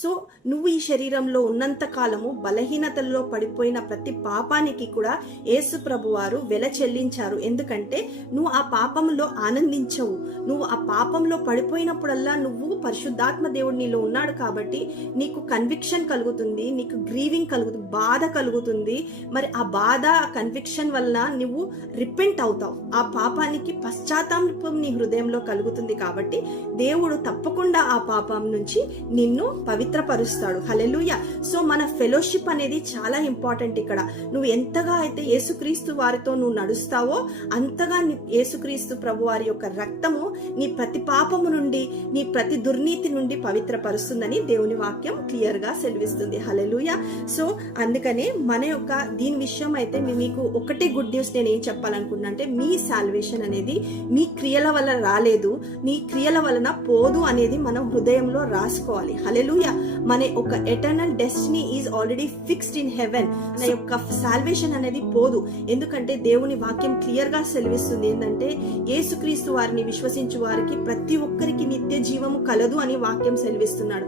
So నువ్వు ఈ శరీరంలో ఉన్నంత కాలము బలహీనతల్లో పడిపోయిన ప్రతి పాపానికి కూడా యేసు ప్రభువారు వెల చెల్లించారు. ఎందుకంటే నువ్వు ఆ పాపంలో ఆనందించవు. నువ్వు ఆ పాపంలో పడిపోయినప్పుడల్లా నువ్వు పరిశుద్ధాత్మ దేవుడు నీలో ఉన్నాడు కాబట్టి నీకు కన్విక్షన్ కలుగుతుంది నీకు గ్రీవింగ్ కలుగుతుంది బాధ కలుగుతుంది. మరి ఆ బాధ కన్విక్షన్ వల్ల నువ్వు రిపెంట్ అవుతావు. ఆ పాపానికి పశ్చాత్తాపం నీ హృదయంలో కలుగుతుంది కాబట్టి దేవుడు తప్పకుండా ఆ పాపం నుంచి నిన్ను పవిత్రపరుస్తాడు. హలెలుయ సో మన ఫెలోషిప్ అనేది చాలా ఇంపార్టెంట్ ఇక్కడ. నువ్వు ఎంతగా అయితే యేసుక్రీస్తు వారితో నువ్వు నడుస్తావో అంతగా నీ- యేసుక్రీస్తు ప్రభు వారి యొక్క రక్తము నీ ప్రతి పాపము నుండి నీ ప్రతి దుర్నీతి నుండి పవిత్రపరుస్తుందని దేవుని వాక్యం క్లియర్గా సెలవిస్తుంది. హలెలుయ సో అందుకనే మన యొక్క దీని విషయం అయితే మీకు ఒకటే గుడ్ న్యూస్ నేను ఏం చెప్పాలనుకున్నా అంటే మీ సాల్వేషన్ అనేది మీ క్రియల వల్ల రాలేదు. నీ క్రియల వలన పోదు అనేది మనం హృదయంలో రాసుకోవాలి. హలెలుయ మన ఒక eternal destiny is already fixed in heaven మన యొక్క సాల్వేషన్ అనేది పోదు. ఎందుకంటే దేవుని వాక్యం క్లియర్గా సెలవిస్తుంది ఏంటంటే యేసుక్రీస్తు వారిని విశ్వసించు వారికి ప్రతి ఒక్కరికి నిత్య జీవము కలదు అని వాక్యం సెలవిస్తున్నాడు.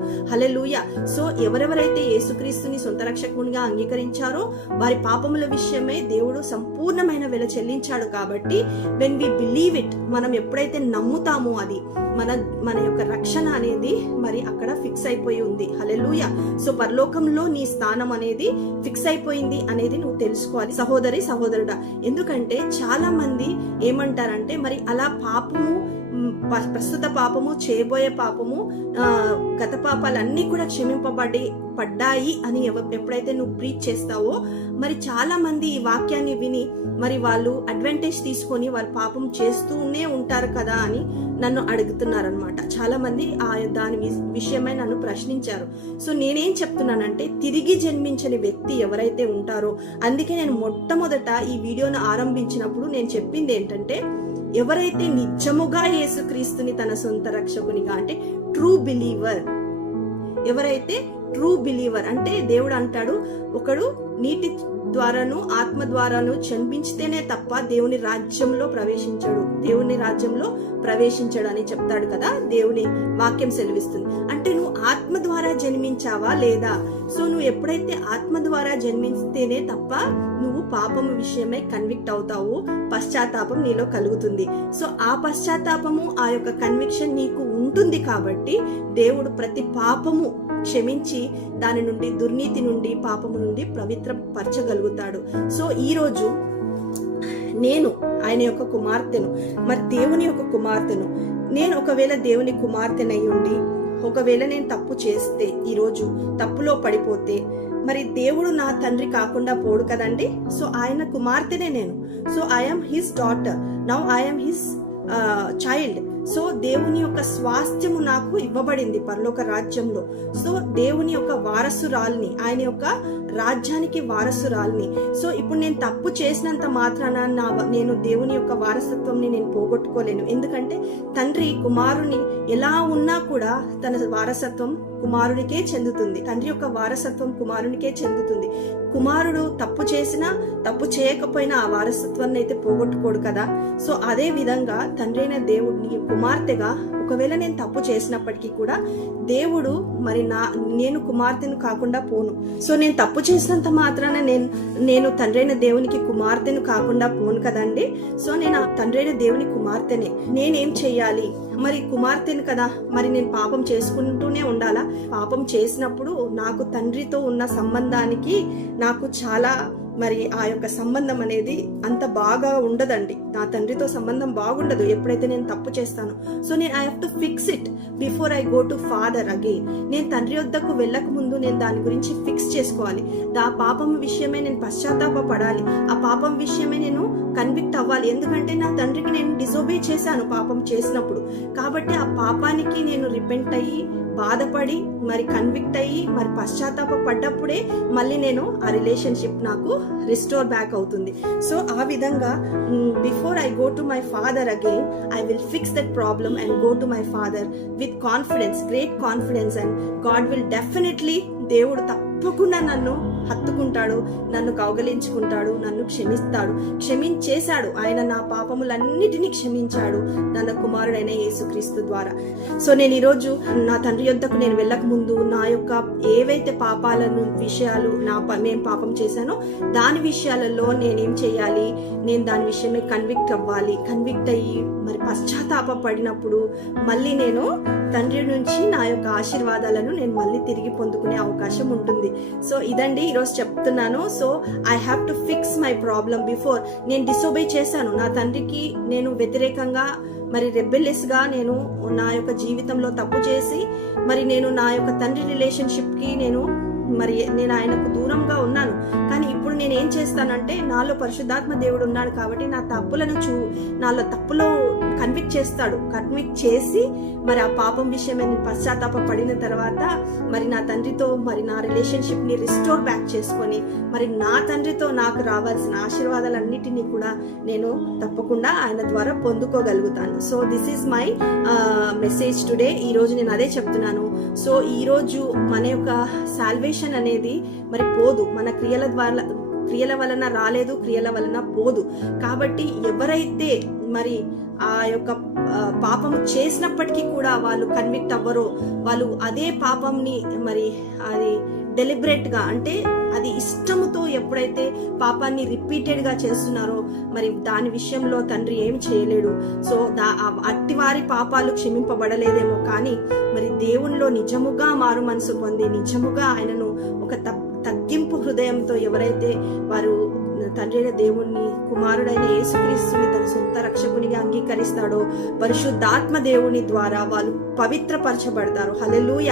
లూయ సో ఎవరెవరైతే యేసుక్రీస్తుని సొంత రక్షకునిగా అంగీకరించారో వారి పాపముల విషయమే దేవుడు సంపూర్ణమైన వెల చెల్లించాడు కాబట్టి వెన్ వి బిలీవ్ ఇట్ మనం ఎప్పుడైతే నమ్ముతామో అది మన మన యొక్క రక్షణ అనేది మరి అక్కడ ఫిక్స్ అయిపోయి ఉంది. హలెలుయ సో పరలోకంలో నీ స్థానం అనేది ఫిక్స్ అయిపోయింది అనేది నువ్వు తెలుసుకోవాలి. సహోదరి సహోదరుడా ఎందుకంటే చాలా మంది ఏమంటారంటే మరి అలా పాపము ప్రస్తుత పాపము చేయబోయే పాపము గత పాపాలన్నీ కూడా క్షమింపబడి పడ్డాయి అని ఎప్పుడైతే నువ్వు ప్రీచ్ చేస్తావో మరి చాలా మంది ఈ వాక్యాన్ని విని మరి వాళ్ళు అడ్వాంటేజ్ తీసుకొని వారు పాపం చేస్తూనే ఉంటారు కదా అని నన్ను అడుగుతున్నారనమాట చాలా మంది ఆ దాని వి- విషయమై నన్ను ప్రశ్నించారు. సో నేనేం చెప్తున్నానంటే తిరిగి జన్మించని వ్యక్తి ఎవరైతే ఉంటారో అందుకే నేను మొట్టమొదట ఈ వీడియోను ఆరంభించినప్పుడు నేను చెప్పింది ఏంటంటే ఎవరైతే నిజముగా యేసుక్రీస్తుని తన సొంత రక్షకునిగా అంటే ట్రూ బిలీవర్ ఎవరైతే ట్రూ బిలీవర్ అంటే దేవుడు అంటాడు ఒకడు నీటి ద్వారాను ఆత్మ ద్వారాను జన్మించితేనే తప్ప దేవుని రాజ్యంలో ప్రవేశించడు. దేవుని రాజ్యంలో ప్రవేశించడు అని చెప్తాడు కదా దేవుని వాక్యం సెలవిస్తుంది. అంటే నువ్వు ఆత్మ ద్వారా జన్మించావా లేదా? సో నువ్వు ఎప్పుడైతే ఆత్మ ద్వారా జన్మిస్తేనే తప్ప నువ్వు పాపము విషయమై కన్విక్ట్ అవుతావు పశ్చాత్తాపం నీలో కలుగుతుంది. సో ఆ పశ్చాత్తాపము ఆ యొక్క కన్విక్షన్ నీకు ఉంటుంది కాబట్టి దేవుడు ప్రతి పాపము క్షమించి దాని నుండి దుర్నీతి నుండి పాపము నుండి పవిత్రపరచగలుగుతాడు. సో ఈ రోజు నేను ఆయన యొక్క కుమార్తెను మరి దేవుని యొక్క కుమార్తెను నేను ఒకవేళ దేవుని కుమార్తెనై ఉండి ఒకవేళ నేను తప్పు చేస్తే ఈరోజు తప్పులో పడిపోతే మరి దేవుడు నా తండ్రి కాకుండా పోడు కదండి? సో ఆయన కుమార్తెనే నేను. So I'm his daughter now I'm his child so దేవుని యొక్క స్వాస్థ్యము నాకు ఇవ్వబడింది పరలోక రాజ్యంలో. సో దేవుని యొక్క వారసురాల్ని ఆయన యొక్క రాజ్యానికి వారసురాల్ని. సో ఇప్పుడు నేను తప్పు చేసినంత మాత్రాన నా నేను దేవుని యొక్క వారసత్వంని నేను పోగొట్టుకోలేను. ఎందుకంటే తండ్రి కుమారుని ఎలా ఉన్నా కూడా తన వారసత్వం కుమారునికే చెందుతుంది. తండ్రి యొక్క వారసత్వం కుమారునికే చెందుతుంది. కుమారుడు తప్పు చేసినా తప్పు చేయకపోయినా ఆ వారసత్వాన్ని అయితే పోగొట్టుకోడు కదా. సో అదే విధంగా తండ్రి అయిన దేవుడిని కుమార్తెగా ఒకవేళ నేను తప్పు చేసినప్పటికీ కూడా దేవుడు మరి నా నేను కుమార్తెను కాకుండా పోను. సో నేను తప్పు చేసినంత మాత్రాన నేను నేను తండ్రైన దేవునికి కుమార్తెను కాకుండా పోను కదండి. సో నేను ఆ తండ్రైన దేవుని కుమార్తెనే. నేనేం చెయ్యాలి? మరి కుమార్తెను కదా మరి నేను పాపం చేసుకుంటూనే ఉండాలా? పాపం చేసినప్పుడు నాకు తండ్రితో ఉన్న సంబంధానికి నాకు చాలా మరి ఆ యొక్క సంబంధం అనేది అంత బాగా ఉండదండి. నా తండ్రితో సంబంధం బాగుండదు. ఎప్పుడైతే నేను తప్పు చేస్తాను. సో నేను I have to fix it before I go to father again నేను తండ్రి వద్దకు వెళ్ళక ముందు నేను దాని గురించి ఫిక్స్ చేసుకోవాలి. ఆ పాపం విషయమే నేను పశ్చాత్తాప పడాలి ఆ పాపం విషయమే నేను కన్విక్ట్ అవ్వాలి. ఎందుకంటే నా తండ్రికి నేను డిసోబే చేశాను పాపం చేసినప్పుడు. కాబట్టి ఆ పాపానికి నేను రిపెంట్ అయ్యి బాధపడి మరి కన్విక్ట్ అయ్యి మరి పశ్చాత్తాప పడ్డప్పుడే మళ్ళీ నేను ఆ రిలేషన్షిప్ నాకు రిస్టోర్ బ్యాక్ అవుతుంది. సో ఆ విధంగా before I go to my father again I will fix that problem and go to my father with confidence great confidence and God will definitely దేవుడు తప్పకుండా నన్ను హత్తుకుంటాడు నన్ను కౌగలించుకుంటాడు నన్ను క్షమిస్తాడు. క్షమించేశాడు. ఆయన నా పాపములన్నిటినీ క్షమించాడు తన కుమారుడైన యేసుక్రీస్తు ద్వారా. సో నేను ఈరోజు నా తండ్రి యొద్దకు నేను వెళ్ళక ముందు నా యొక్క ఏవైతే పాపాలను విషయాలు నా ప- నేను పాపం చేశానో దాని విషయాలలో నేనేం చేయాలి? నేను దాని విషయమే కన్విక్ట్ అవ్వాలి. కన్విక్ట్ అయ్యి మరి పశ్చాత్తాప పడినప్పుడు మళ్ళీ నేను తండ్రి నుంచి నా యొక్క ఆశీర్వాదాలను నేను మళ్ళీ తిరిగి పొందుకునే అవకాశం ఉంటుంది. సో ఇదండి ఈరోజు చెప్తున్నాను. So I have to fix my problem before నేను డిసోబే చేశాను. నా తండ్రికి నేను వ్యతిరేకంగా మరి రెబెల్లెస్గా నేను నా యొక్క జీవితంలో తప్పు చేసి మరి నేను నా యొక్క తండ్రి రిలేషన్షిప్కి నేను మరి నేను ఆయనకు దూరంగా ఉన్నాను. కానీ ఇప్పుడు నేను ఏం చేస్తానంటే నాలో పరిశుద్ధాత్మ దేవుడు ఉన్నాడు కాబట్టి నా తప్పులను చూ నాలో తప్పులో కన్విక్ట్ చేస్తాడు. కన్విక్ట్ చేసి మరి ఆ పాపం విషయమే నేను పశ్చాత్తాప పడిన తర్వాత మరి నా తండ్రితో మరి నా రిలేషన్షిప్ని రిస్టోర్ బ్యాక్ చేసుకొని మరి నా తండ్రితో నాకు రావాల్సిన ఆశీర్వాదాలన్నిటినీ కూడా నేను తప్పకుండా ఆయన ద్వారా పొందుకోగలుగుతాను. So this is my message today ఈ రోజు నేను అదే చెప్తున్నాను. సో ఈ రోజు మన యొక్క సాల్వేషన్ అనేది మరి పోదు. మన క్రియల ద్వారా క్రియల వలన రాలేదు క్రియల వలన పోదు. కాబట్టి ఎవరైతే మరి ఆ యొక్క పాపం పాపము చేసినప్పటికీ కూడా వాళ్ళు కన్విక్ట్ అవ్వరో. వాళ్ళు అదే పాపంని మరి అది డెలిబరేట్గా అంటే అది ఇష్టముతో ఎప్పుడైతే పాపాన్ని రిపీటెడ్గా చేస్తున్నారో మరి దాని విషయంలో తండ్రి ఏం చేయలేడు. సో దా అట్టి అట్టివారి పాపాలు క్షమింపబడలేదేమో కానీ మరి దేవునిలో నిజముగా మారు మనసు పొంది నిజముగా ఆయనను ఒక తగ్గింపు హృదయంతో ఎవరైతే వారు తండ్రి అయిన దేవుణ్ణి కుమారుడైన యేసుక్రీస్తుని తన సొంత రక్షకునిగా అంగీకరిస్తాడో పరిశుద్ధాత్మ దేవుని ద్వారా వాళ్ళు పవిత్రపరచబడతారు. హలెలూయ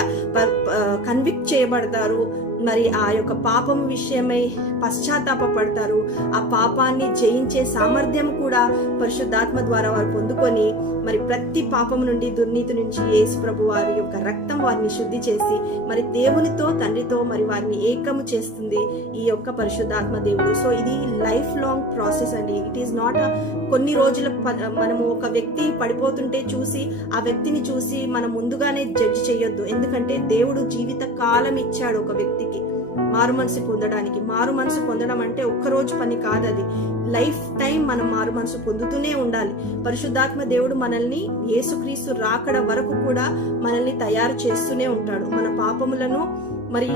కన్విక్ట్ చేయబడతారు. మరి ఆ యొక్క పాపం విషయమై పశ్చాత్తాప పడతారు ఆ పాపాన్ని జయించే సామర్థ్యం కూడా పరిశుద్ధాత్మ ద్వారా వారు పొందుకొని మరి ప్రతి పాపం నుండి దుర్నీతి నుంచి యేసు ప్రభు వారి యొక్క రక్తం వారిని శుద్ధి చేసి మరి దేవునితో తండ్రితో మరి వారిని ఏకము చేస్తుంది ఈ యొక్క పరిశుద్ధాత్మ దేవుడు. సో ఇది లైఫ్ లాంగ్ ప్రాసెస్ అండి. ఇట్ ఈస్ నాట్ కొన్ని రోజుల ప- మనము ఒక వ్యక్తి పడిపోతుంటే చూసి ఆ వ్యక్తిని చూసి మనం ముందుగానే జడ్జ్ చేయొద్దు. ఎందుకంటే దేవుడు జీవిత కాలం ఇచ్చాడు ఒక వ్యక్తికి. మారు మనసు పొందడానికి. మారు మనసు పొందడం అంటే ఒక్క రోజు పని కాదు అది. లైఫ్ టైం మనం మారు మనసు పొందుతూనే ఉండాలి. పరిశుద్ధాత్మ దేవుడు మనల్ని యేసుక్రీస్తు రాకడ వరకు కూడా మనల్ని తయారు చేస్తూనే ఉంటాడు. మన పాపములను మరి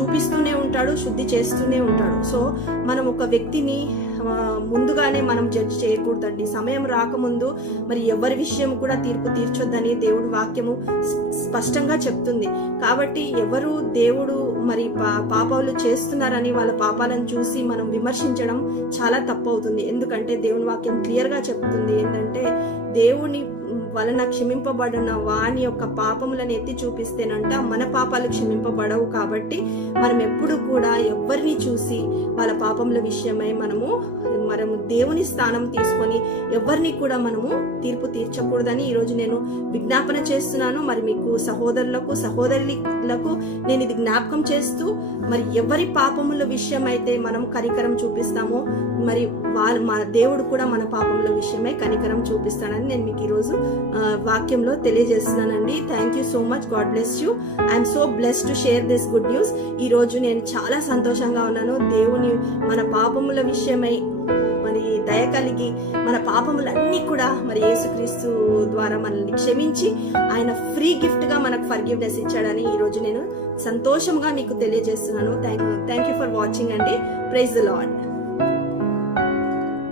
చూపిస్తూనే ఉంటాడు శుద్ధి చేస్తూనే ఉంటాడు. సో మనం ఒక వ్యక్తిని ముందుగానే మనం జడ్జ్ చేయకూడదండి. సమయం రాకముందు మరి ఎవరి విషయం కూడా తీర్పు తీర్చొద్దని దేవుడు వాక్యము స్పష్టంగా చెప్తుంది. కాబట్టి ఎవరు దేవుడు మరి పా- పాపాలు చేస్తున్నారని వాళ్ళ పాపాలను చూసి మనం విమర్శించడం చాలా తప్పు అవుతుంది. ఎందుకంటే దేవుని వాక్యం క్లియర్గా చెప్తుంది. ఏంటంటే దేవుని వలన క్షమింపబడిన వాని యొక్క పాపములను ఎత్తి చూపిస్తేనంట మన పాపాలు క్షమింపబడవు కాబట్టి మనం ఎప్పుడు కూడా ఎవరిని చూసి వాళ్ళ పాపముల విషయమై మనము మనము దేవుని స్థానం తీసుకొని ఎవరిని కూడా మనము తీర్పు తీర్చకూడదని ఈరోజు నేను విజ్ఞాపన చేస్తున్నాను. మరి మీకు సహోదరులకు సహోదరులకు నేను ఇది జ్ఞాపకం చేస్తూ మరి ఎవరి పాపముల విషయం అయితే మనం కనికరం చూపిస్తామో మరి వాళ్ళు మన దేవుడు కూడా మన పాపముల విషయమై కనికరం చూపిస్తాడని నేను మీకు ఈరోజు వాక్యంలో తెలియజేస్తున్నానండి. Thank you so much God bless you I'm so bless to share this good news ఈ రోజు నేను చాలా సంతోషంగా ఉన్నాను. దేవుని మన పాపముల విషయమై మరి దయ కలిగి మన పాపములన్నీ కూడా మరి యేసుక్రీస్తు ద్వారా మనల్ని క్షమించి ఆయన ఫ్రీ గిఫ్ట్గా మనకు ఫర్గివ్నెస్ ఇచ్చాడని ఈ రోజు నేను సంతోషంగా మీకు తెలియజేస్తున్నాను. Thank thank you for watching అండి ప్రైజ్ ద లాడ్